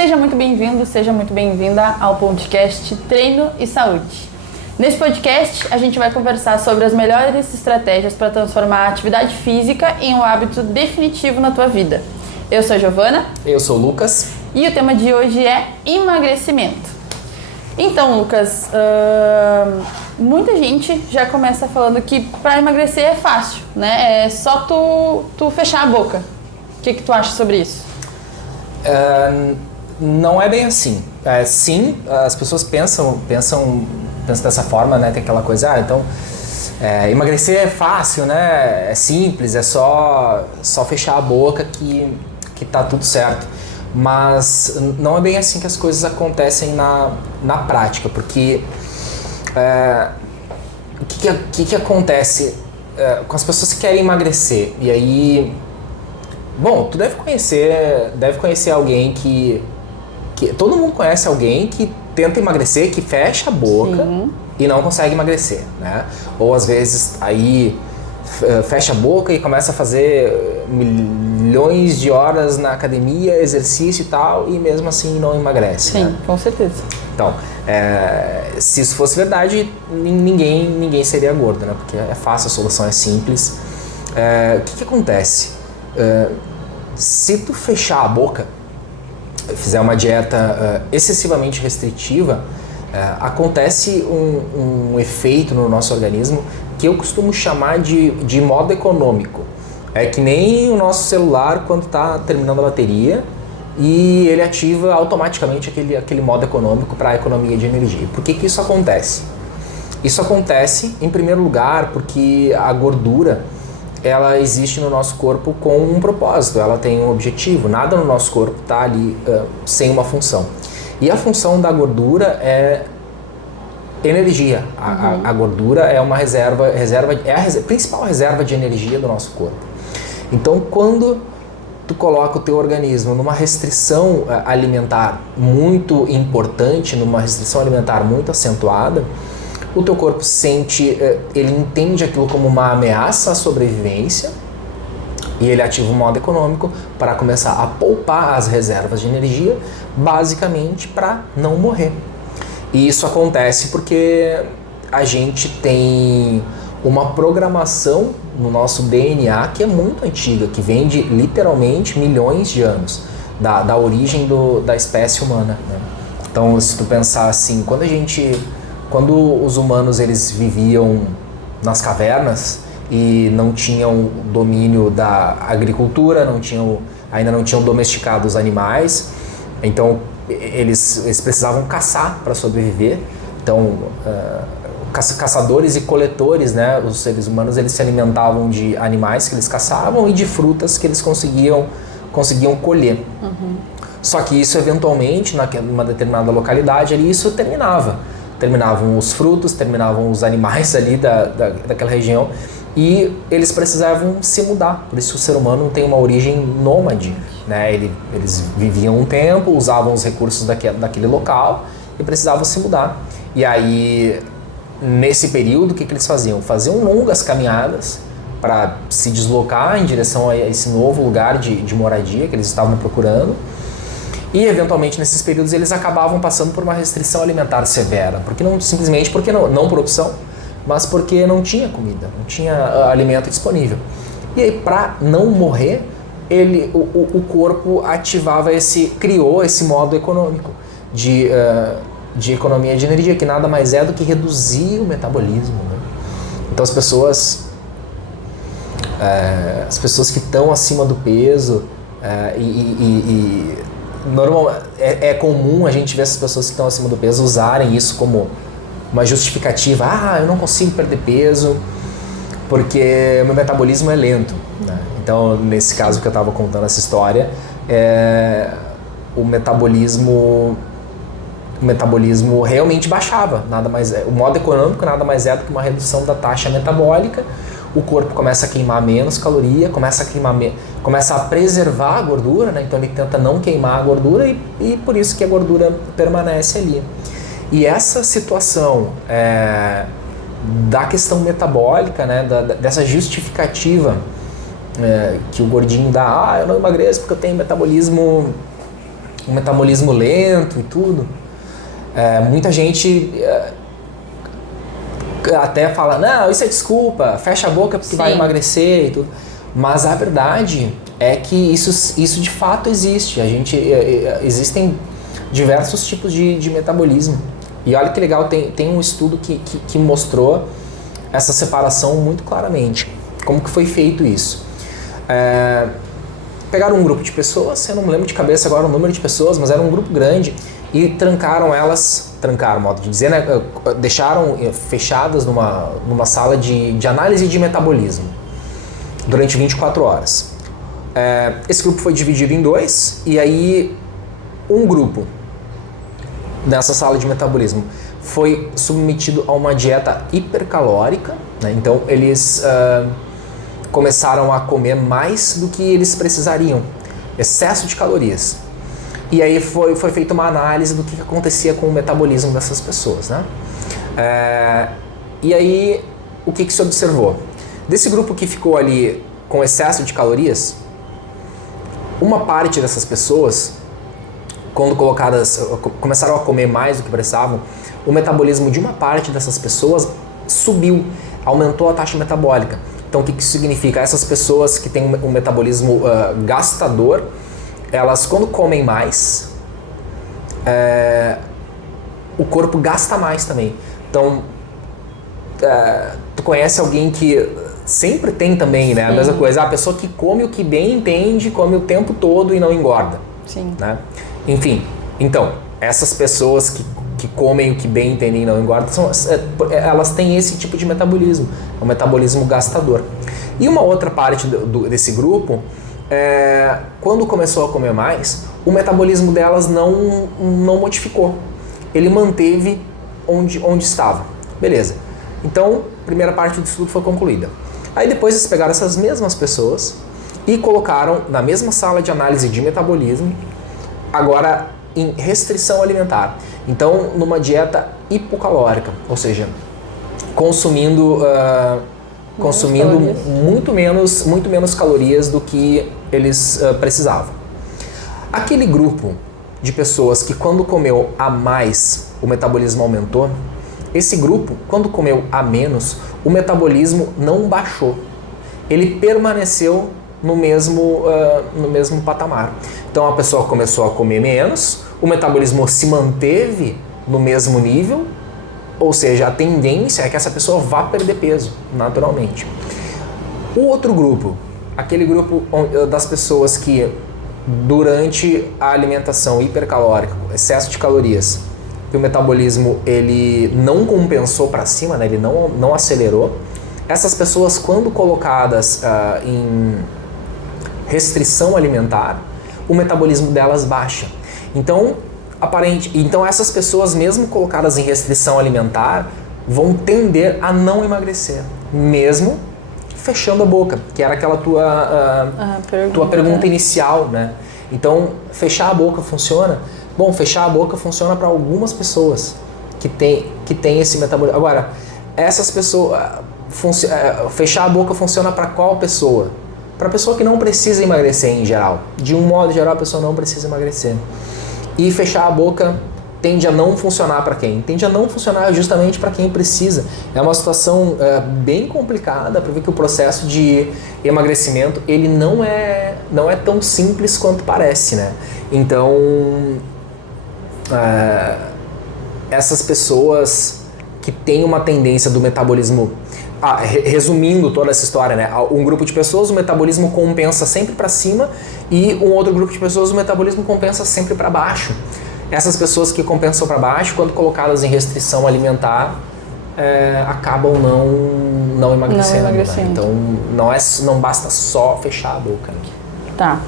Seja muito bem-vindo, seja muito bem-vinda ao podcast Treino e Saúde. Nesse podcast, a gente vai conversar sobre as melhores estratégias para transformar a atividade física em um hábito definitivo na tua vida. Eu sou a Giovana. Eu sou o Lucas. E o tema de hoje é emagrecimento. Então, Lucas, muita gente já começa falando que para emagrecer é fácil, né? É só tu fechar a boca. O que tu acha sobre isso? Não é bem assim. Sim, as pessoas pensam dessa forma, né? Tem aquela coisa, emagrecer é fácil, né? É simples, é só fechar a boca que tá tudo certo. Mas não é bem assim que as coisas acontecem na prática, porque o que acontece com as pessoas que querem emagrecer? E aí, bom, tu deve conhecer alguém que todo mundo conhece alguém que tenta emagrecer, que fecha a boca. Sim. E não consegue emagrecer, né? Ou às vezes aí fecha a boca e começa a fazer milhões de horas na academia, exercício e tal, e mesmo assim não emagrece. Sim, né? Com certeza. Então, se isso fosse verdade, ninguém seria gordo, né? Porque é fácil, a solução é simples. O que acontece? Se tu fechar a boca, fizer uma dieta excessivamente restritiva, acontece um efeito no nosso organismo que eu costumo chamar de modo econômico. É que nem o nosso celular quando está terminando a bateria e ele ativa automaticamente aquele modo econômico para a economia de energia. Por que isso acontece? Isso acontece, em primeiro lugar, porque a gordura ela existe no nosso corpo com um propósito, ela tem um objetivo. Nada no nosso corpo está ali sem uma função. E a função da gordura é energia. A gordura é uma a principal reserva de energia do nosso corpo. Então, quando tu coloca o teu organismo numa restrição alimentar muito importante, numa restrição alimentar muito acentuada, o teu corpo ele entende aquilo como uma ameaça à sobrevivência e ele ativa o modo econômico para começar a poupar as reservas de energia, basicamente para não morrer. E isso acontece porque a gente tem uma programação no nosso DNA que é muito antiga, que vem de literalmente milhões de anos da origem da espécie humana, né? Então, se tu pensar assim, quando os humanos eles viviam nas cavernas e não tinham domínio da agricultura, ainda não tinham domesticado os animais, então eles precisavam caçar para sobreviver. Então, caçadores e coletores, né? Os seres humanos eles se alimentavam de animais que eles caçavam e de frutas que eles conseguiam colher. Só que isso eventualmente, numa determinada localidade, ali, isso terminavam os frutos, terminavam os animais ali daquela região e eles precisavam se mudar. Por isso o ser humano tem uma origem nômade, né? Eles viviam um tempo, usavam os recursos daquele local e precisavam se mudar. E aí, nesse período, o que eles faziam? Faziam longas caminhadas para se deslocar em direção a esse novo lugar de moradia que eles estavam procurando. E, eventualmente, nesses períodos, eles acabavam passando por uma restrição alimentar severa. Simplesmente porque não por opção, mas porque não tinha comida, não tinha alimento disponível. E aí, para não morrer, o corpo criou esse modo econômico de economia de energia, que nada mais é do que reduzir o metabolismo, né? Então, as pessoas que estão acima do peso é comum a gente ver essas pessoas que estão acima do peso usarem isso como uma justificativa. Eu não consigo perder peso porque meu metabolismo é lento, né? Então, nesse caso que eu estava contando essa história, o metabolismo realmente baixava. O modo econômico nada mais é do que uma redução da taxa metabólica. O corpo começa a queimar menos caloria, começa a preservar a gordura, né? Então ele tenta não queimar a gordura e por isso que a gordura permanece ali. E essa situação da questão metabólica, né? Dessa justificativa que o gordinho dá, eu não emagreço porque eu tenho metabolismo um metabolismo lento e tudo. Muita gente até fala, não, isso é desculpa, fecha a boca porque vai emagrecer e tudo. Mas a verdade é que isso de fato existe. Existem diversos tipos de metabolismo. E olha que legal, tem um estudo que mostrou essa separação muito claramente. Como que foi feito isso? Pegaram um grupo de pessoas, eu não me lembro de cabeça agora o número de pessoas, mas era um grupo grande, e trancaram, modo de dizer, né? Deixaram fechadas numa sala de análise de metabolismo durante 24 horas. Esse grupo foi dividido em dois, e aí um grupo nessa sala de metabolismo foi submetido a uma dieta hipercalórica, né? Então eles começaram a comer mais do que eles precisariam, excesso de calorias. E aí foi feita uma análise do que acontecia com o metabolismo dessas pessoas, né? E aí o que se observou? Desse grupo que ficou ali com excesso de calorias, uma parte dessas pessoas, quando começaram a comer mais do que precisavam, o metabolismo de uma parte dessas pessoas subiu, aumentou a taxa metabólica. Então o que isso significa? Essas pessoas que têm um metabolismo gastador, elas quando comem mais, o corpo gasta mais também. Então, tu conhece alguém que sempre tem também, né? A mesma coisa, a pessoa que come o que bem entende, come o tempo todo e não engorda. Sim. Né? Enfim, então, essas pessoas que comem o que bem entendem e não engordam, elas têm esse tipo de metabolismo, o metabolismo gastador. E uma outra parte desse grupo, quando começou a comer mais, o metabolismo delas não modificou. Ele manteve onde estava. Beleza. Então, a primeira parte do estudo foi concluída. Aí depois eles pegaram essas mesmas pessoas e colocaram na mesma sala de análise de metabolismo, agora em restrição alimentar. Então, numa dieta hipocalórica, ou seja, consumindo muito menos calorias do que eles precisavam. Aquele grupo de pessoas que quando comeu a mais, o metabolismo aumentou, esse grupo, quando comeu a menos, o metabolismo não baixou. Ele permaneceu no mesmo patamar. Então a pessoa começou a comer menos, o metabolismo se manteve no mesmo nível, ou seja, a tendência é que essa pessoa vá perder peso, naturalmente. O outro grupo, aquele grupo das pessoas que durante a alimentação hipercalórica, excesso de calorias, que o metabolismo ele não compensou para cima, né? Ele não acelerou. Essas pessoas, quando colocadas em restrição alimentar, o metabolismo delas baixa. Então essas pessoas, mesmo colocadas em restrição alimentar, vão tender a não emagrecer, mesmo fechando a boca, que era aquela tua pergunta inicial, né? Então, fechar a boca funciona? Bom, fechar a boca funciona para algumas pessoas que tem esse metabolismo. Agora, essas pessoas, fechar a boca funciona para qual pessoa? Para a pessoa que não precisa emagrecer em geral. De um modo geral, a pessoa não precisa emagrecer. E fechar a boca tende a não funcionar para quem? Tende a não funcionar justamente para quem precisa. É uma situação bem complicada para ver que o processo de emagrecimento ele não é tão simples quanto parece, né? Então, essas pessoas que têm uma tendência do metabolismo... resumindo toda essa história, né? Um grupo de pessoas, o metabolismo compensa sempre para cima e um outro grupo de pessoas, o metabolismo compensa sempre para baixo. Essas pessoas que compensam para baixo, quando colocadas em restrição alimentar, acabam não emagrecendo. Né? Então, não basta só fechar a boca. Né? Tá.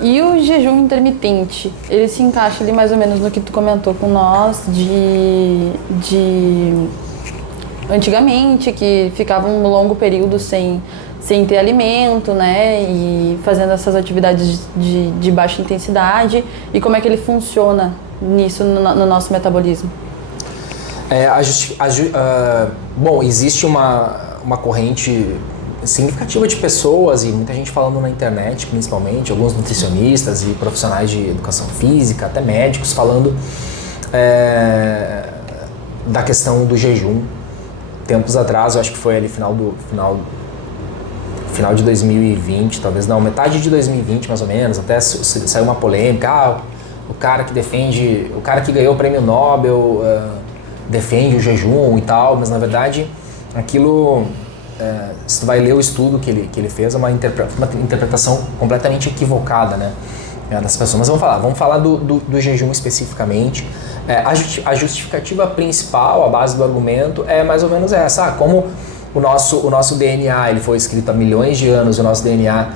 E o jejum intermitente, ele se encaixa ali mais ou menos no que tu comentou com nós de antigamente, que ficava um longo período sem ter alimento, né, e fazendo essas atividades de baixa intensidade, e como é que ele funciona nisso no nosso metabolismo? Bom, existe uma corrente significativa de pessoas e muita gente falando na internet, principalmente, alguns nutricionistas e profissionais de educação física, até médicos, falando da questão do jejum. Tempos atrás, eu acho que foi ali final de 2020, talvez não, metade de 2020 mais ou menos, até saiu uma polêmica, o cara que ganhou o prêmio Nobel defende o jejum e tal, mas na verdade aquilo, se tu vai ler o estudo que ele fez, é uma interpretação completamente equivocada, né, das pessoas. Mas vamos falar do jejum especificamente. A justificativa principal, a base do argumento é mais ou menos essa, como o nosso DNA ele foi escrito há milhões de anos, o nosso DNA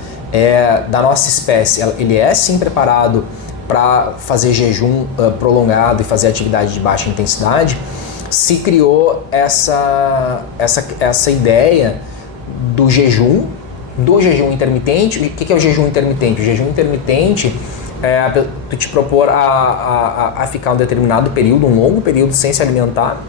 da nossa espécie, ele é sim preparado para fazer jejum prolongado e fazer atividade de baixa intensidade. Se criou essa ideia do jejum intermitente. O que é o jejum intermitente? O jejum intermitente tu te propor a ficar um determinado período, um longo período sem se alimentar.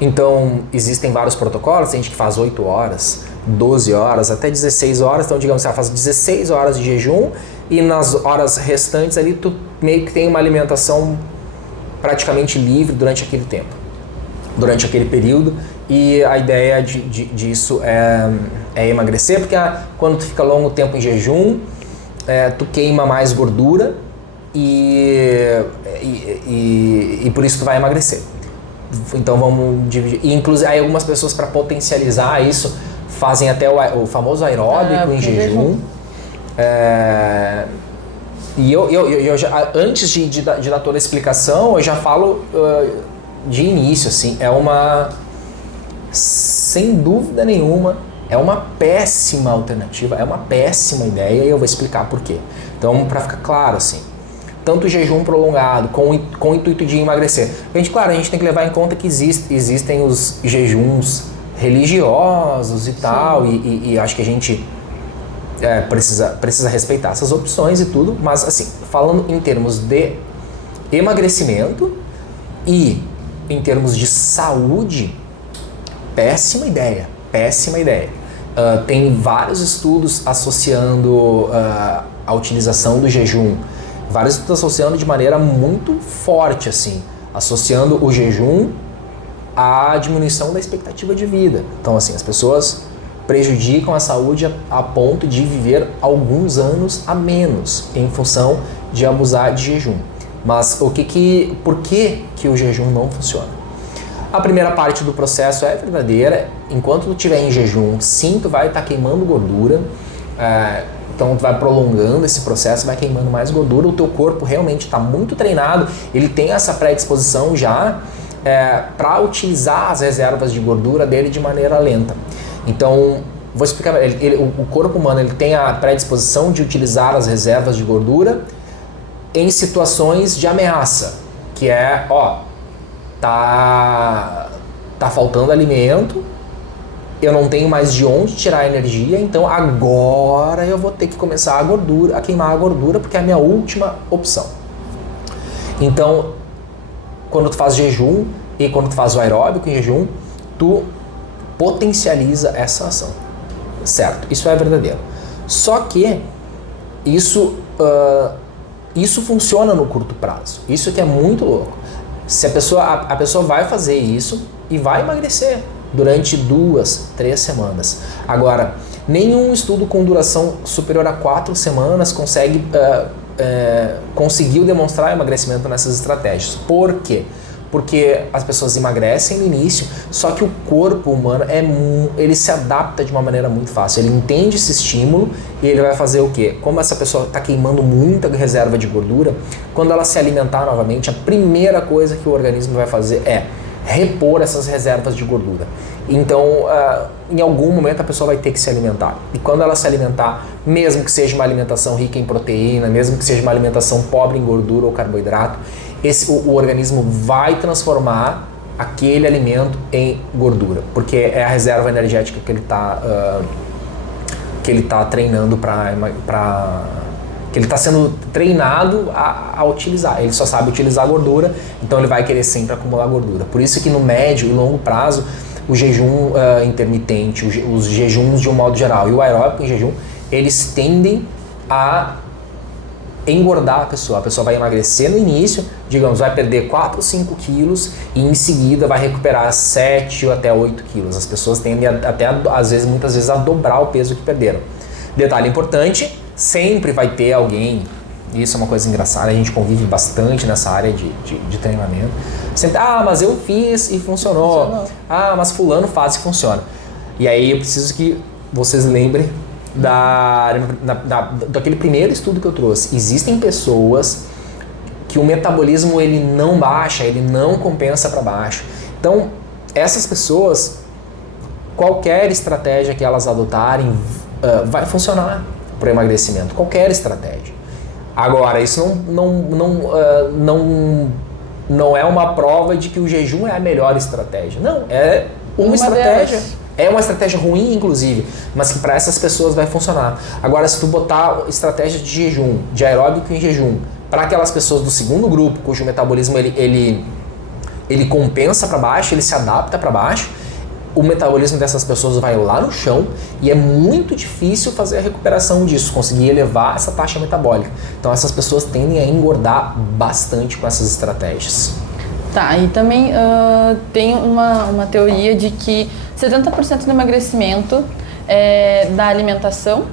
Então, existem vários protocolos, tem gente que faz 8 horas, 12 horas, até 16 horas. Então, digamos, você faz 16 horas de jejum e nas horas restantes ali tu meio que tem uma alimentação praticamente livre durante aquele tempo, durante aquele período. E a ideia disso é emagrecer, porque quando tu fica longo tempo em jejum, tu queima mais gordura e por isso tu vai emagrecer. Então vamos dividir. E inclusive aí algumas pessoas, para potencializar isso, fazem até o famoso aeróbico em jejum. E eu já, antes de dar toda a explicação, eu já falo de início, assim, sem dúvida nenhuma, é uma péssima alternativa, é uma péssima ideia, e eu vou explicar por quê. Então, para ficar claro, assim, tanto o jejum prolongado com o intuito de emagrecer. A gente tem que levar em conta que existem os jejuns religiosos e tal, e acho que a gente precisa respeitar essas opções e tudo, mas assim, falando em termos de emagrecimento e em termos de saúde, péssima ideia. Tem vários estudos associando a utilização do jejum, vários estudos associando de maneira muito forte, assim, associando o jejum à diminuição da expectativa de vida. Então, assim, as pessoas prejudicam a saúde a ponto de viver alguns anos a menos em função de abusar de jejum. Mas por que o jejum não funciona? A primeira parte do processo é verdadeira. Enquanto tu estiver em jejum, sim, tu vai estar queimando gordura. Então tu vai prolongando esse processo, vai queimando mais gordura. O teu corpo realmente está muito treinado, ele tem essa predisposição já para utilizar as reservas de gordura dele de maneira lenta. Então, vou explicar, o corpo humano ele tem a predisposição de utilizar as reservas de gordura em situações de ameaça, que é, tá faltando alimento, eu não tenho mais de onde tirar a energia, então agora eu vou ter que começar a queimar a gordura, porque é a minha última opção. Então, quando tu faz jejum e quando tu faz o aeróbico em jejum, tu potencializa essa ação, certo? Isso é verdadeiro. Só que isso funciona no curto prazo. Isso que é muito louco. Se a pessoa vai fazer isso e vai emagrecer durante 2-3 semanas. Agora, nenhum estudo com duração superior a 4 semanas conseguiu demonstrar emagrecimento nessas estratégias. Por quê? Porque as pessoas emagrecem no início, só que o corpo humano ele se adapta de uma maneira muito fácil. Ele entende esse estímulo e ele vai fazer o quê? Como essa pessoa está queimando muita reserva de gordura, quando ela se alimentar novamente, a primeira coisa que o organismo vai fazer é repor essas reservas de gordura. Então, em algum momento a pessoa vai ter que se alimentar. E quando ela se alimentar, mesmo que seja uma alimentação rica em proteína, mesmo que seja uma alimentação pobre em gordura ou carboidrato, o organismo vai transformar aquele alimento em gordura, porque é a reserva energética que ele está treinando que ele está sendo treinado a utilizar. Ele só sabe utilizar a gordura, então ele vai querer sempre acumular gordura. Por isso que no médio e longo prazo o jejum intermitente, os jejuns de um modo geral e o aeróbico em jejum, eles tendem a engordar a pessoa vai emagrecer no início, digamos, vai perder 4 ou 5 quilos e em seguida vai recuperar 7 ou até 8 quilos. As pessoas tendem até, muitas vezes, a dobrar o peso que perderam. Detalhe importante, sempre vai ter alguém, isso é uma coisa engraçada, a gente convive bastante nessa área de treinamento. Sempre, mas eu fiz e funcionou. Mas fulano faz e funciona. E aí eu preciso que vocês lembrem daquele primeiro estudo que eu trouxe. Existem pessoas que o metabolismo ele não baixa, ele não compensa para baixo. Então, essas pessoas, qualquer estratégia que elas adotarem vai funcionar para o emagrecimento, qualquer estratégia. Agora, isso não é uma prova de que o jejum é a melhor estratégia. Não, é uma estratégia. É uma estratégia ruim, inclusive, mas que para essas pessoas vai funcionar. Agora, se tu botar estratégia de jejum, de aeróbico em jejum, para aquelas pessoas do segundo grupo, cujo metabolismo ele compensa para baixo, ele se adapta para baixo, o metabolismo dessas pessoas vai lá no chão e é muito difícil fazer a recuperação disso, conseguir elevar essa taxa metabólica. Então, essas pessoas tendem a engordar bastante com essas estratégias. Tá, e também tem uma teoria de que 70% do emagrecimento é da alimentação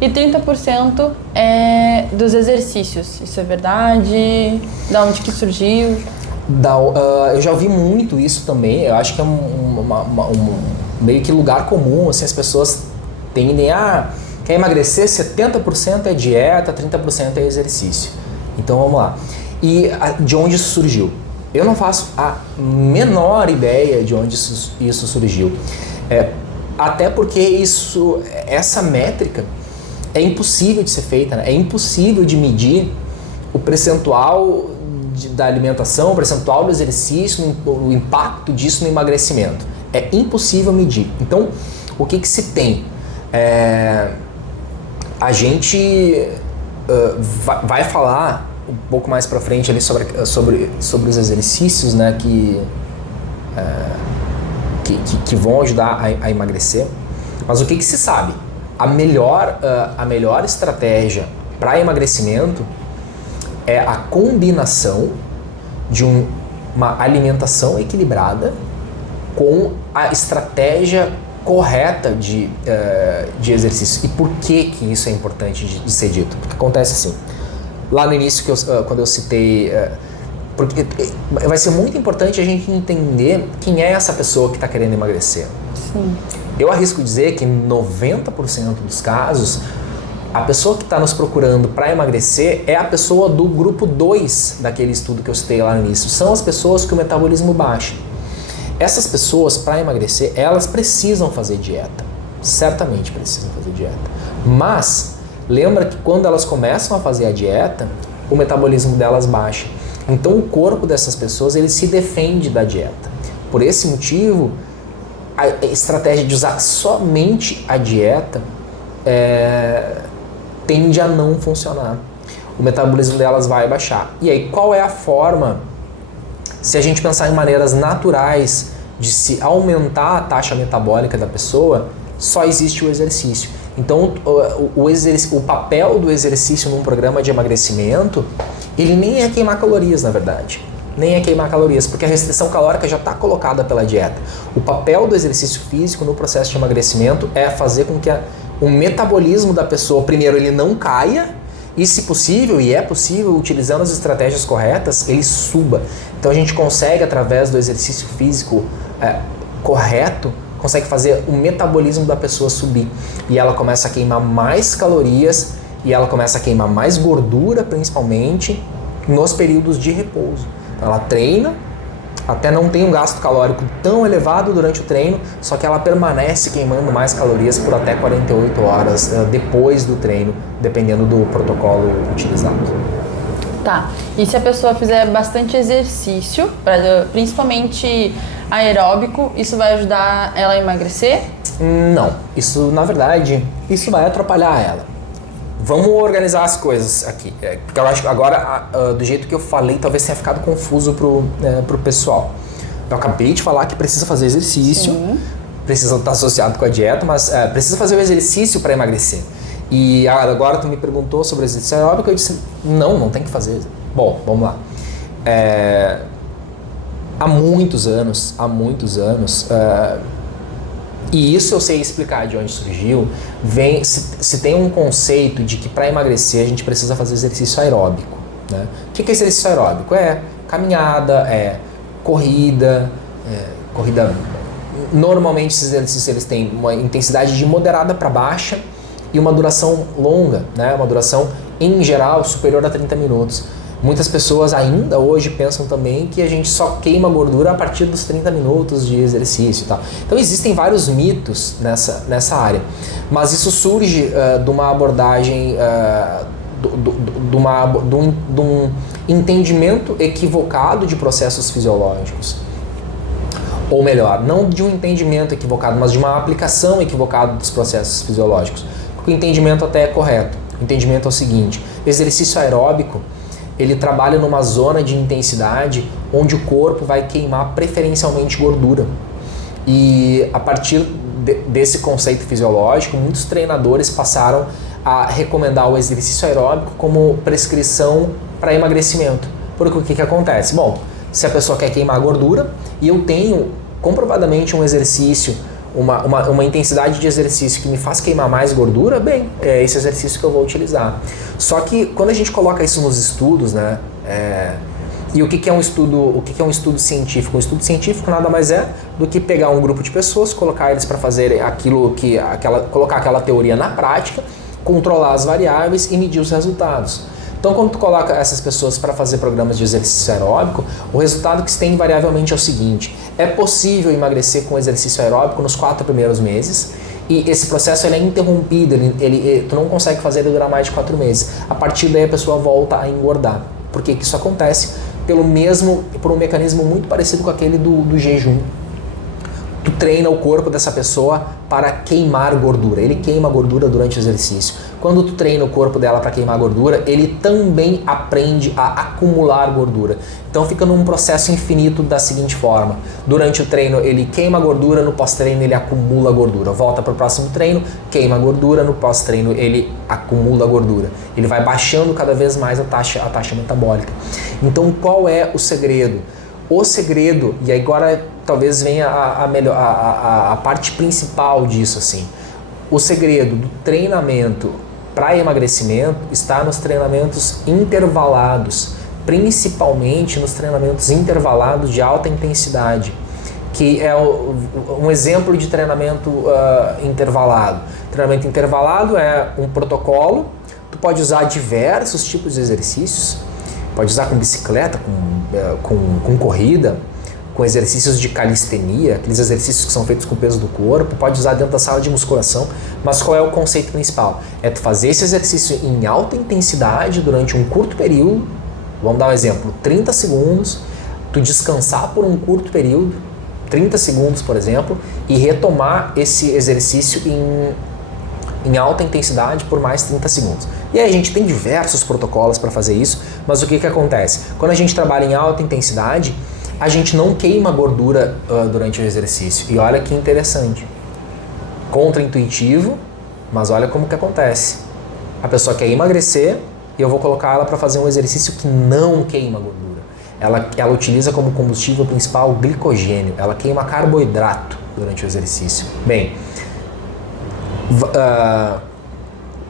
e 30% é dos exercícios. Isso é verdade? Da onde que surgiu? Eu já ouvi muito isso também. Eu acho que é meio que lugar comum. Assim, as pessoas tendem a... Quer emagrecer? 70% é dieta, 30% é exercício. Então vamos lá. E de onde isso surgiu? Eu não faço a menor ideia de onde isso surgiu. Até porque essa métrica é impossível de ser feita, né? É impossível de medir o percentual da alimentação, o percentual do exercício, o impacto disso no emagrecimento. É impossível medir. Então, o que se tem? A gente vai falar um pouco mais para frente ali sobre os exercícios, né, que vão ajudar a emagrecer. Mas o que se sabe? A melhor estratégia para emagrecimento é a combinação de uma alimentação equilibrada com a estratégia correta de exercício. E por que isso é importante de ser dito? Porque acontece assim. Lá no início, quando eu citei... porque vai ser muito importante a gente entender quem é essa pessoa que está querendo emagrecer. Sim. Eu arrisco dizer que em 90% dos casos, a pessoa que está nos procurando para emagrecer é a pessoa do grupo 2 daquele estudo que eu citei lá no início. São as pessoas que o metabolismo baixa. Essas pessoas, para emagrecer, elas precisam fazer dieta. Certamente precisam fazer dieta. Mas... lembra que quando elas começam a fazer a dieta, o metabolismo delas baixa. Então o corpo dessas pessoas ele se defende da dieta. Por esse motivo, a estratégia de usar somente a dieta tende a não funcionar. O metabolismo delas vai baixar. E aí qual é a forma, se a gente pensar em maneiras naturais de se aumentar a taxa metabólica da pessoa, só existe o exercício. Então, o papel do exercício num programa de emagrecimento, ele nem é queimar calorias, na verdade. Nem é queimar calorias, porque a restrição calórica já está colocada pela dieta. O papel do exercício físico no processo de emagrecimento é fazer com que o metabolismo da pessoa, primeiro, ele não caia, e se possível, e é possível, utilizando as estratégias corretas, ele suba. Então, a gente consegue, através do exercício físico correto, consegue fazer o metabolismo da pessoa subir e ela começa a queimar mais calorias e ela começa a queimar mais gordura, principalmente nos períodos de repouso. Então ela treina, até não tem um gasto calórico tão elevado durante o treino, só que ela permanece queimando mais calorias por até 48 horas depois do treino, dependendo do protocolo utilizado. Tá, e se a pessoa fizer bastante exercício, principalmente aeróbico, isso vai ajudar ela a emagrecer? Não, isso na verdade, isso vai atrapalhar ela. Vamos organizar as coisas aqui, porque eu acho que agora, do jeito que eu falei, talvez tenha ficado confuso pro pessoal. Eu acabei de falar que precisa fazer exercício, precisa estar associado com a dieta, mas precisa fazer o exercício para emagrecer. E agora tu me perguntou sobre o exercício aeróbico, eu disse, não tem que fazer. Bom, vamos lá. Há muitos anos, e isso eu sei explicar de onde surgiu, se tem um conceito de que para emagrecer a gente precisa fazer exercício aeróbico. Né? O que é exercício aeróbico? É caminhada, corrida. Normalmente esses exercícios eles têm uma intensidade de moderada para baixa e uma duração longa, né? Uma duração em geral superior a 30 minutos. Muitas pessoas ainda hoje pensam também que a gente só queima gordura a partir dos 30 minutos de exercício e tal. Então existem vários mitos nessa área, mas isso surge de uma abordagem, de um entendimento equivocado de processos fisiológicos. Ou melhor, não de um entendimento equivocado, mas de uma aplicação equivocada dos processos fisiológicos. Porque o entendimento até é correto. O entendimento é o seguinte: exercício aeróbico, ele trabalha numa zona de intensidade onde o corpo vai queimar preferencialmente gordura. E a partir desse conceito fisiológico, muitos treinadores passaram a recomendar o exercício aeróbico como prescrição para emagrecimento. Porque o que acontece? Bom, se a pessoa quer queimar gordura e eu tenho comprovadamente um exercício, uma intensidade de exercício que me faz queimar mais gordura, bem, é esse exercício que eu vou utilizar. Só que quando a gente coloca isso nos estudos, né, e o que é um estudo científico? Um estudo científico nada mais é do que pegar um grupo de pessoas, colocar eles para fazer colocar aquela teoria na prática, controlar as variáveis e medir os resultados. Então, quando tu coloca essas pessoas para fazer programas de exercício aeróbico, o resultado que se tem invariavelmente é o seguinte: é possível emagrecer com exercício aeróbico nos 4 primeiros meses, e esse processo ele é interrompido, tu não consegue fazer ele durar mais de 4 meses. A partir daí a pessoa volta a engordar. Por que isso acontece? Por um mecanismo muito parecido com aquele do jejum. Tu treina o corpo dessa pessoa para queimar gordura. Ele queima gordura durante o exercício. Quando tu treina o corpo dela para queimar gordura, ele também aprende a acumular gordura. Então fica num processo infinito da seguinte forma: durante o treino ele queima gordura, no pós-treino ele acumula gordura. Volta para o próximo treino, queima gordura, no pós-treino ele acumula gordura. Ele vai baixando cada vez mais a taxa metabólica. Então qual é o segredo? O segredo, e agora talvez venha a parte principal disso, assim. O segredo do treinamento para emagrecimento está nos treinamentos intervalados, principalmente nos treinamentos intervalados de alta intensidade, que é um exemplo de treinamento intervalado. Treinamento intervalado é um protocolo, tu pode usar diversos tipos de exercícios, pode usar com bicicleta, com corrida, com exercícios de calistenia, aqueles exercícios que são feitos com o peso do corpo, pode usar dentro da sala de musculação, mas qual é o conceito principal? É tu fazer esse exercício em alta intensidade durante um curto período, vamos dar um exemplo, 30 segundos, tu descansar por um curto período, 30 segundos, por exemplo, e retomar esse exercício em alta intensidade por mais 30 segundos. E aí a gente tem diversos protocolos para fazer isso, mas o que acontece? Quando a gente trabalha em alta intensidade, a gente não queima gordura durante o exercício. E olha que interessante. Contra-intuitivo, mas olha como que acontece. A pessoa quer emagrecer e eu vou colocar ela para fazer um exercício que não queima gordura. Ela utiliza como combustível principal o glicogênio. Ela queima carboidrato durante o exercício. Bem,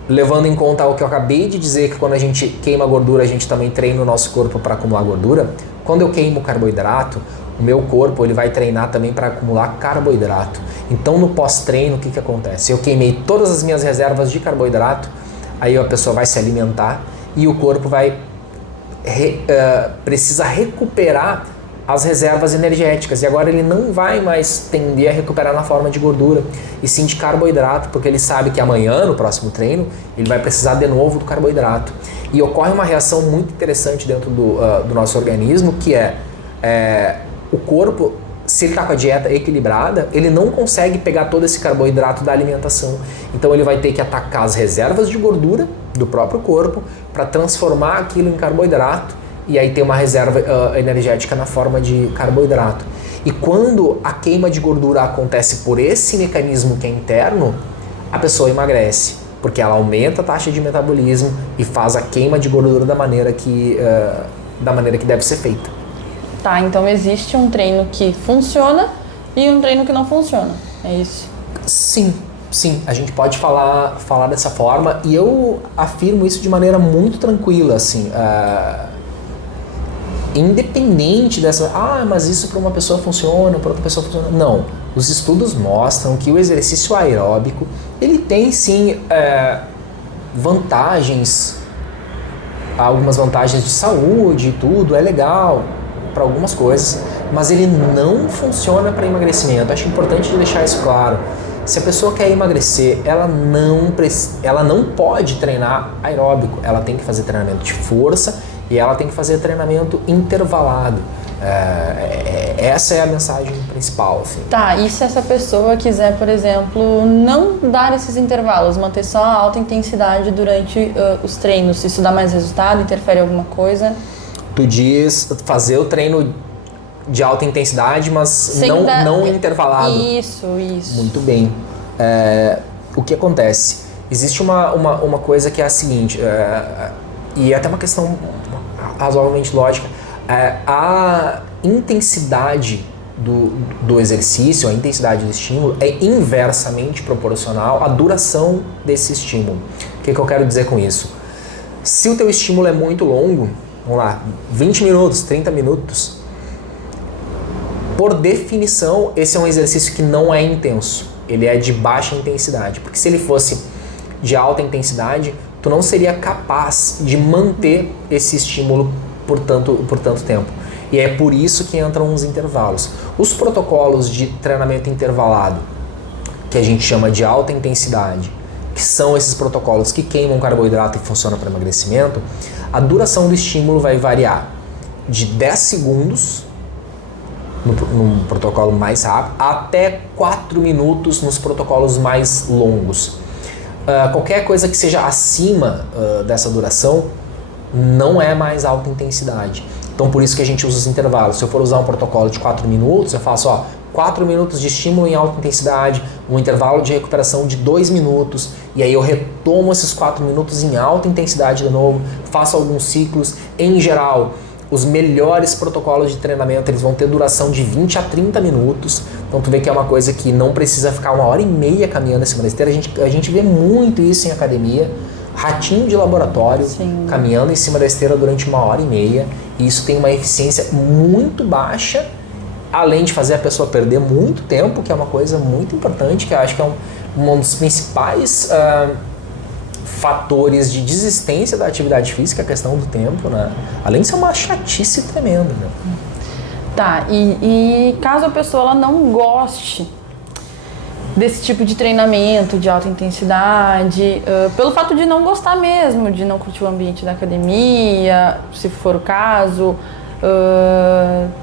levando em conta o que eu acabei de dizer, que quando a gente queima gordura, a gente também treina o nosso corpo para acumular gordura. Quando eu queimo carboidrato, o meu corpo ele vai treinar também para acumular carboidrato. Então no pós-treino, o que acontece? Eu queimei todas as minhas reservas de carboidrato, aí a pessoa vai se alimentar e o corpo vai precisa recuperar as reservas energéticas, e agora ele não vai mais tender a recuperar na forma de gordura, e sim de carboidrato, porque ele sabe que amanhã, no próximo treino, ele vai precisar de novo do carboidrato. E ocorre uma reação muito interessante dentro do nosso organismo, que o corpo, se ele está com a dieta equilibrada, ele não consegue pegar todo esse carboidrato da alimentação. Então ele vai ter que atacar as reservas de gordura do próprio corpo para transformar aquilo em carboidrato, e aí ter uma reserva energética na forma de carboidrato. E quando a queima de gordura acontece por esse mecanismo que é interno, a pessoa emagrece, porque ela aumenta a taxa de metabolismo e faz a queima de gordura da maneira que deve ser feita. Tá, então existe um treino que funciona e um treino que não funciona, é isso? Sim, a gente pode falar dessa forma, e eu afirmo isso de maneira muito tranquila, assim, independente dessa, mas isso para uma pessoa funciona, para outra pessoa funciona. Não, os estudos mostram que o exercício aeróbico, ele tem sim vantagens, algumas vantagens de saúde e tudo, é legal para algumas coisas, mas ele não funciona para emagrecimento. Acho importante deixar isso claro. Se a pessoa quer emagrecer, ela não pode treinar aeróbico, ela tem que fazer treinamento de força e ela tem que fazer treinamento intervalado. Essa é a mensagem principal. Assim. Tá, e se essa pessoa quiser, por exemplo, não dar esses intervalos, manter só a alta intensidade durante os treinos, isso dá mais resultado, interfere em alguma coisa? Tu diz fazer o treino de alta intensidade, mas não intervalado. Isso. Muito bem. O que acontece? Existe uma coisa que é a seguinte, e é até uma questão razoavelmente lógica, a intensidade do exercício, a intensidade do estímulo é inversamente proporcional à duração desse estímulo. O que eu quero dizer com isso? Se o teu estímulo é muito longo, vamos lá, 20 minutos, 30 minutos, por definição, esse é um exercício que não é intenso. Ele é de baixa intensidade. Porque se ele fosse de alta intensidade, tu não seria capaz de manter esse estímulo por tanto tempo. E é por isso que entram os intervalos. Os protocolos de treinamento intervalado, que a gente chama de alta intensidade, que são esses protocolos que queimam carboidrato e funcionam para emagrecimento, a duração do estímulo vai variar de 10 segundos num protocolo mais rápido, até 4 minutos nos protocolos mais longos. Qualquer coisa que seja acima dessa duração não é mais alta intensidade. Então por isso que a gente usa os intervalos. Se eu for usar um protocolo de 4 minutos, eu faço 4 minutos de estímulo em alta intensidade, um intervalo de recuperação de 2 minutos, e aí eu retomo esses 4 minutos em alta intensidade de novo, faço alguns ciclos. Em geral, os melhores protocolos de treinamento, eles vão ter duração de 20 a 30 minutos. Então tu vê que é uma coisa que não precisa ficar 1h30 caminhando em cima da esteira. A gente vê muito isso em academia. Ratinho de laboratório, sim, caminhando em cima da esteira durante 1h30. E isso tem uma eficiência muito baixa, além de fazer a pessoa perder muito tempo, que é uma coisa muito importante, que eu acho que é um dos principais fatores de desistência da atividade física, a questão do tempo, né? Além de ser uma chatice tremenda, né? Tá, e caso a pessoa ela não goste desse tipo de treinamento de alta intensidade, pelo fato de não gostar mesmo, de não curtir o ambiente da academia, se for o caso,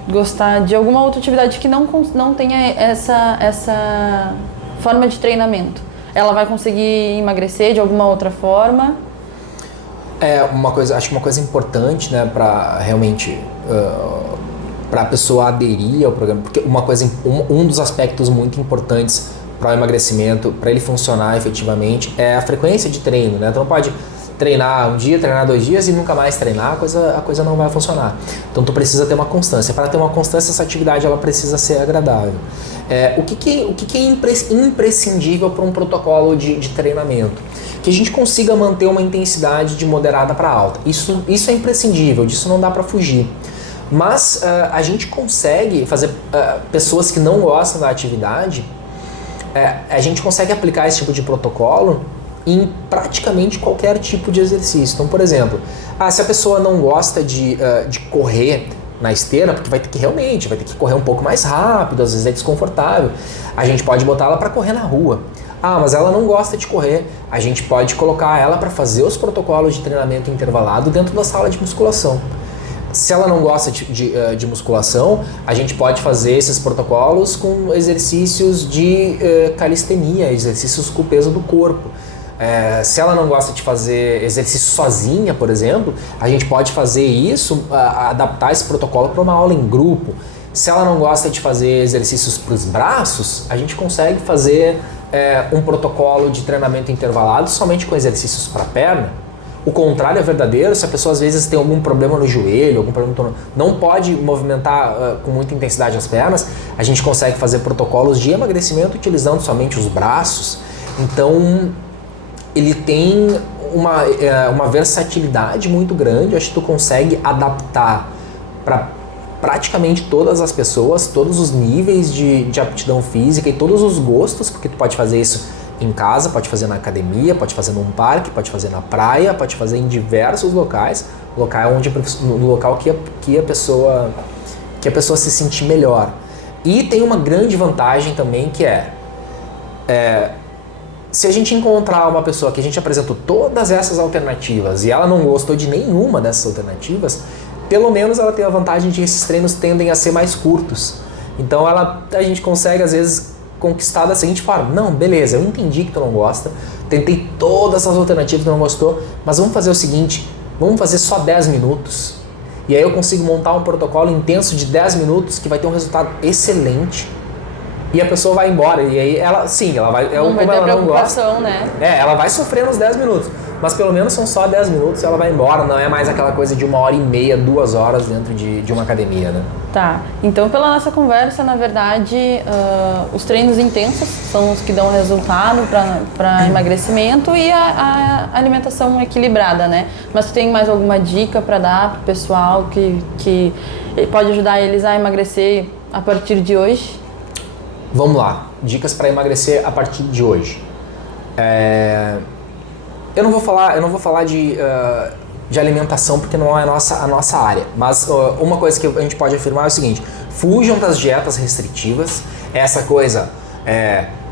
gostar de alguma outra atividade que não tenha essa forma de treinamento, ela vai conseguir emagrecer de alguma outra forma? Acho que uma coisa importante, né, para realmente para a pessoa aderir ao programa, porque um dos aspectos muito importantes para o emagrecimento, para ele funcionar efetivamente, é a frequência de treino, né? Tu não pode treinar um dia, treinar 2 dias e nunca mais treinar, a coisa não vai funcionar. Então tu precisa ter uma constância. Para ter uma constância, essa atividade ela precisa ser agradável. O que é imprescindível para um protocolo de treinamento? Que a gente consiga manter uma intensidade de moderada para alta. Isso é imprescindível, disso não dá para fugir. Mas a gente consegue fazer pessoas que não gostam da atividade, a gente consegue aplicar esse tipo de protocolo em praticamente qualquer tipo de exercício. Então, por exemplo, se a pessoa não gosta de correr na esteira, porque vai ter que correr um pouco mais rápido, às vezes é desconfortável, a gente pode botar ela para correr na rua. Mas ela não gosta de correr, a gente pode colocar ela para fazer os protocolos de treinamento intervalado dentro da sala de musculação. Se ela não gosta de musculação, a gente pode fazer esses protocolos com exercícios de calistenia, exercícios com o peso do corpo. Se ela não gosta de fazer exercício sozinha, por exemplo, a gente pode fazer isso, adaptar esse protocolo para uma aula em grupo. Se ela não gosta de fazer exercícios para os braços, a gente consegue fazer um protocolo de treinamento intervalado somente com exercícios para a perna. O contrário é verdadeiro, se a pessoa às vezes tem algum problema no joelho, algum problema não pode movimentar com muita intensidade as pernas, a gente consegue fazer protocolos de emagrecimento utilizando somente os braços. Então, ele tem uma versatilidade muito grande, acho que tu consegue adaptar para praticamente todas as pessoas, todos os níveis de aptidão física e todos os gostos, porque tu pode fazer isso em casa, pode fazer na academia, pode fazer num parque, pode fazer na praia, pode fazer em diversos locais, no local que a pessoa se sentir melhor. E tem uma grande vantagem também que se a gente encontrar uma pessoa que a gente apresentou todas essas alternativas e ela não gostou de nenhuma dessas alternativas, pelo menos ela tem a vantagem de que esses treinos tendem a ser mais curtos. Então a gente consegue às vezes conquistar da seguinte forma: não, beleza, eu entendi que tu não gosta, tentei todas as alternativas que tu não gostou, mas vamos fazer o seguinte, vamos fazer só 10 minutos. E aí eu consigo montar um protocolo intenso de 10 minutos que vai ter um resultado excelente. E a pessoa vai embora, e aí ela vai... Não vai ter preocupação, né? Ela vai sofrer nos 10 minutos, mas pelo menos são só 10 minutos e ela vai embora, não é mais aquela coisa de 1h30, 2 horas dentro de uma academia, né? Tá, então pela nossa conversa, na verdade, os treinos intensos são os que dão resultado para emagrecimento e a alimentação equilibrada, né? Mas tu tem mais alguma dica para dar pro pessoal que pode ajudar eles a emagrecer a partir de hoje? Vamos lá, dicas para emagrecer a partir de hoje. Eu não vou falar de alimentação porque não é a nossa área, mas uma coisa que a gente pode afirmar é o seguinte: fujam das dietas restritivas, essa coisa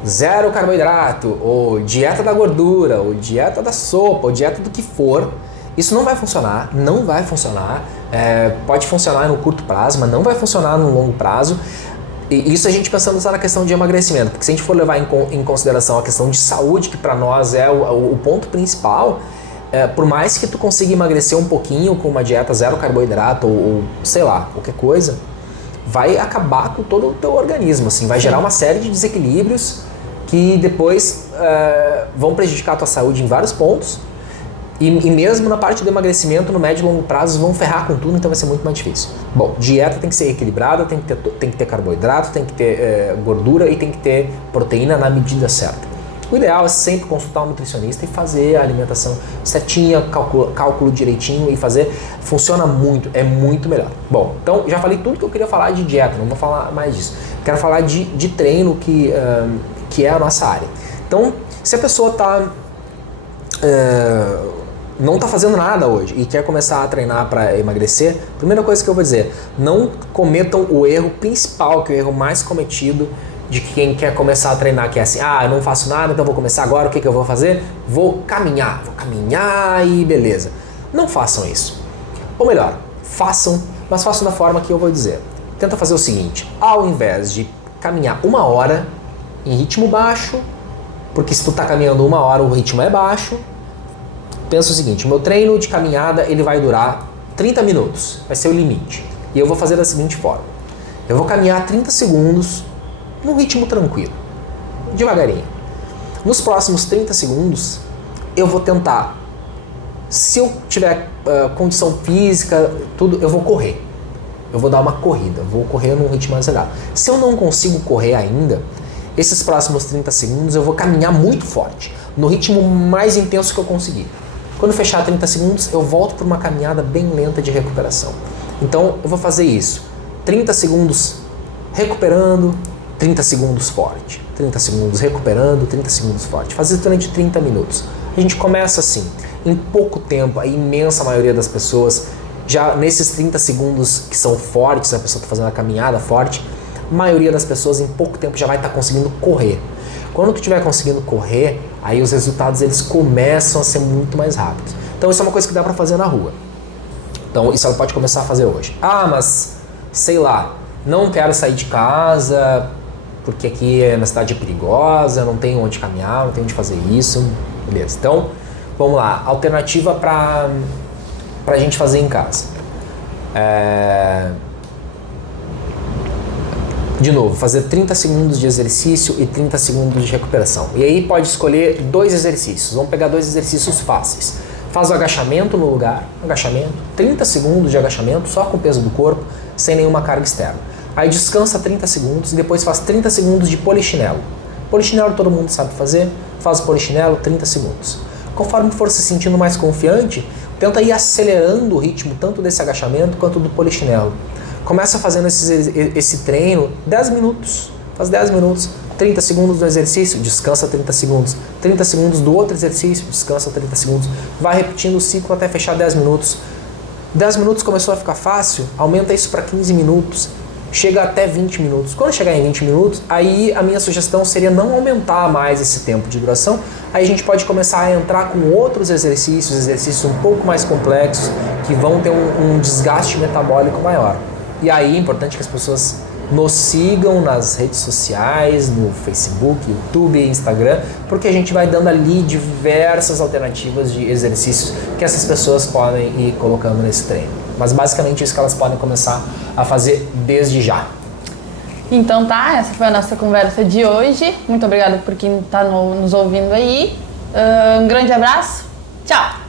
zero carboidrato, ou dieta da gordura, ou dieta da sopa, ou dieta do que for. Isso não vai funcionar, pode funcionar no curto prazo, mas não vai funcionar no longo prazo. E isso a gente pensando só na questão de emagrecimento, porque se a gente for levar em consideração a questão de saúde, que para nós é o ponto principal, por mais que tu consiga emagrecer um pouquinho com uma dieta zero carboidrato ou sei lá, qualquer coisa, vai acabar com todo o teu organismo, assim, vai gerar uma série de desequilíbrios que depois vão prejudicar a tua saúde em vários pontos. E mesmo na parte do emagrecimento, no médio e longo prazo, vão ferrar com tudo, então vai ser muito mais difícil. Bom, dieta tem que ser equilibrada, tem que ter carboidrato, tem que ter gordura e tem que ter proteína na medida certa. O ideal é sempre consultar um nutricionista e fazer a alimentação certinha, cálculo direitinho e fazer. Funciona muito, é muito melhor. Bom, então já falei tudo que eu queria falar de dieta, não vou falar mais disso. Quero falar de treino, que é a nossa área. Então, se a pessoa não está fazendo nada hoje e quer começar a treinar para emagrecer, primeira coisa que eu vou dizer: não cometam o erro principal, que é o erro mais cometido de quem quer começar a treinar, que é assim: eu não faço nada, então vou começar agora, o que eu vou fazer? Vou caminhar e beleza. Não façam isso. Ou melhor, façam, mas façam da forma que eu vou dizer. Tenta fazer o seguinte: ao invés de caminhar 1 hora em ritmo baixo, porque se tu está caminhando 1 hora o ritmo é baixo, pensa o seguinte: o meu treino de caminhada ele vai durar 30 minutos, vai ser o limite. E eu vou fazer da seguinte forma: eu vou caminhar 30 segundos num ritmo tranquilo, devagarinho. Nos próximos 30 segundos, eu vou tentar, se eu tiver condição física, tudo, eu vou correr. Eu vou dar uma corrida, vou correr num ritmo acelerado. Se eu não consigo correr ainda, esses próximos 30 segundos eu vou caminhar muito forte, no ritmo mais intenso que eu conseguir. Quando fechar 30 segundos, eu volto para uma caminhada bem lenta de recuperação. Então, eu vou fazer isso. 30 segundos recuperando, 30 segundos forte. 30 segundos recuperando, 30 segundos forte. Fazer durante 30 minutos. A gente começa assim. Em pouco tempo, a imensa maioria das pessoas, já nesses 30 segundos que são fortes, a pessoa está fazendo a caminhada forte, a maioria das pessoas em pouco tempo já vai estar conseguindo correr. Quando tu estiver conseguindo correr, aí os resultados eles começam a ser muito mais rápidos. Então isso é uma coisa que dá pra fazer na rua. Então isso ela pode começar a fazer hoje. Mas, sei lá, não quero sair de casa porque aqui é uma cidade perigosa, não tenho onde caminhar, não tenho onde fazer isso. Beleza, então vamos lá. Alternativa pra gente fazer em casa. De novo, fazer 30 segundos de exercício e 30 segundos de recuperação. E aí pode escolher 2 exercícios. Vamos pegar 2 exercícios fáceis. Faz o agachamento no lugar, agachamento, 30 segundos de agachamento só com o peso do corpo, sem nenhuma carga externa. Aí descansa 30 segundos e depois faz 30 segundos de polichinelo. Polichinelo todo mundo sabe fazer, faz o polichinelo 30 segundos. Conforme for se sentindo mais confiante, tenta ir acelerando o ritmo tanto desse agachamento quanto do polichinelo. Começa fazendo esse treino 10 minutos, faz 10 minutos, 30 segundos do exercício, descansa 30 segundos, 30 segundos do outro exercício, descansa 30 segundos, vai repetindo o ciclo até fechar 10 minutos. 10 minutos começou a ficar fácil, aumenta isso para 15 minutos, chega até 20 minutos. Quando chegar em 20 minutos, aí a minha sugestão seria não aumentar mais esse tempo de duração, aí a gente pode começar a entrar com outros exercícios um pouco mais complexos, que vão ter um desgaste metabólico maior. E aí é importante que as pessoas nos sigam nas redes sociais, no Facebook, YouTube e Instagram, porque a gente vai dando ali diversas alternativas de exercícios que essas pessoas podem ir colocando nesse treino. Mas basicamente isso que elas podem começar a fazer desde já. Então tá, essa foi a nossa conversa de hoje. Muito obrigada por quem está nos ouvindo aí. Um grande abraço. Tchau!